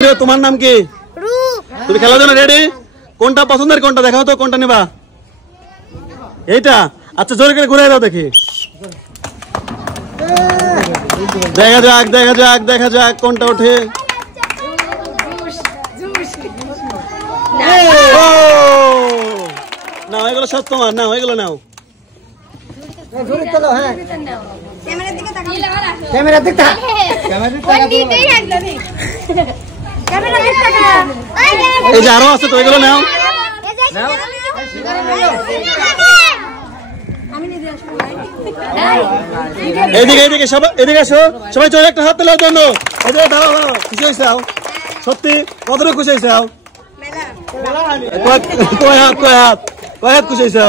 তোমার নাম কি? তুমি খেলার জন্য রেডি? কোনটা পছন্দের, কোনটা দেখাও তো, কোনটা নিবা? এইটা? আচ্ছা জোরে করে ঘুরে দাও দেখি। দেখা যাক দেখা যাক দেখা যাক কোনটা ওঠে। নাও এগুলো সব তোমার, নাও এগুলো নাও। এই যে আরো আছে তো, এগুলো নাও। এদিকে এদিকে সবাই এদিকে আসো, সবাই চলে একটা হাত তোলার জন্য। দাঁড়াও দাঁড়াও, খুশি হয়েছে? সত্যি কতটা খুশি হয়েছে? কয় হাত কয় হাত কয় হাত খুশি হয়েছে?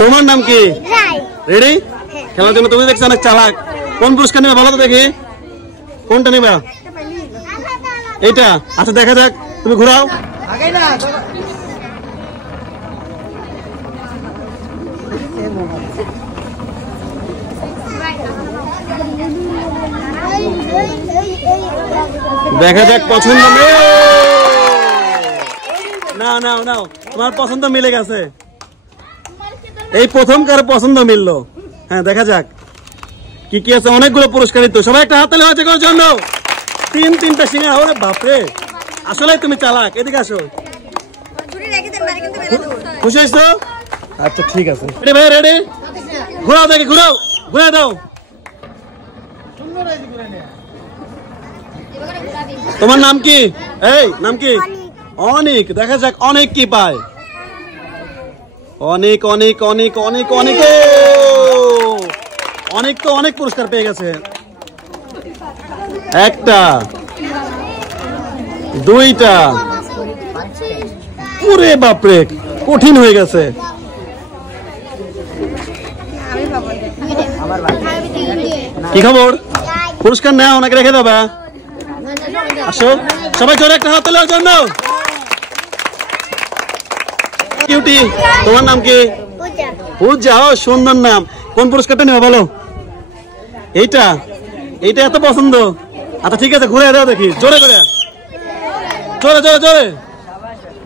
তোমার নাম কি? রেডি খেলার জন্য? তুমি দেখছো অনেক চালাক। কোন পুরস্কার নেবে ভালো তো দেখি, কোনটা নেবে? এইটা? আচ্ছা দেখা যাক, তুমি ঘুরাও। দেখা যাক পছন্দ। না নাও নাও, তোমার পছন্দ মিলে গেছে। এই প্রথম কার পছন্দ মিললো। হ্যাঁ দেখা যাক কি কি আছে। অনেকগুলো পুরস্কারিত, সবাই একটা হাততালি হয়েছে করার জন্য। তিনটা সিঙ্গারা। ওরে বাপরে, আসলে তুমি চালাক। এদিকে আসো। খুশি হয়েছো? আচ্ছা ঠিক আছে, রেডি ভাই? রেডি? ঘুরাও দেখি, ঘুরাও, ঘুরে দাও। তোমার নাম কি? এই নাম কি? অনেক। দেখা যাক অনেক কি পায়। অনেক অনেক অনেক অনেক অনেক অনেক তো অনেক পুরস্কার পেয়ে গেছে। একটা, দুইটা, ওরে বাপরে কঠিন হয়ে গেছে। কি খবর? পুরস্কার নেওয়া অনেক রেখে দেবে। আসো সবাই জোরে একটা হাত তোলার জন্য। কিউটি, তোমার নাম কি? পূজা। ও সুন্দর নাম। কোন পুরস্কারটা নেবে বলো? এইটা? এইটা এত পছন্দ? আচ্ছা ঠিক আছে, ঘুরে দাও দেখি, জোরে করে, জোরে জোরে জোরে।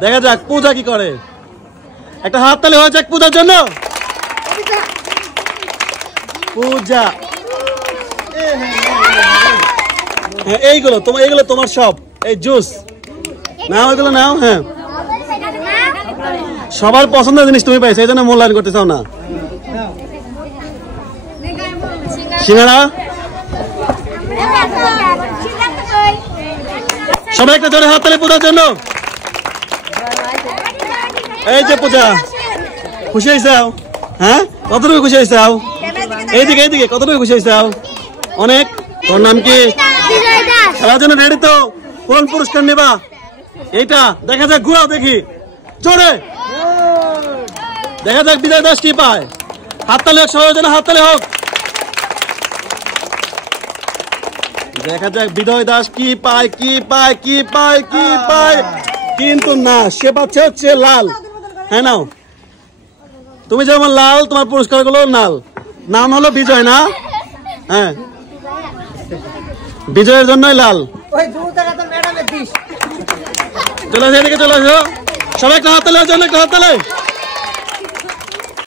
দেখা যাক পূজা কি করে। একটা হাত তালি হয়ে যাক পূজার জন্য। পূজা, হ্যাঁ এইগুলো তোমার, এইগুলো তোমার সব। এই জুস নাও, এগুলো নাও। হ্যাঁ সবার পছন্দের জিনিস তুমি পাইছো, এই জন্য মূল্যায়ন করতে চাও না। সিঙ্গারা, সবাই একটা জোরে হাততালি পূজার জন্য। এই যে পূজা, খুশি হয়েছে? হ্যাঁ কতটুকু খুশি হয়েছে? এইদিকে এইদিকে, কতটুকু খুশি হয়েছে? অনেক। তোর নাম কি? খেলার জন্য রেডি তো? কোন পুরস্কার নেবা? এইটা? দেখা যাক, ঘুরাও দেখি জোরে। দেখা যাক বিজয় দাস কি পায়। হাততালি হোক সবার জন্য, হাততালি হোক। দেখা যাক বিজয় দাস কি পায়, কি পায়, কি পায়, কি পায়। কিন্তু না, সে পাচ্ছে হচ্ছে লাল। হ্যাঁ নাও, তুমি যেমন লাল, তোমার পুরস্কার গুলো লাল। নাম হলো বিজয় না? হ্যাঁ বিজয়ের জন্যই লাল। চলে আসো এদিকে, চলে আসো সবাই। একটা হাততালি, জন্য একটা হাততালি।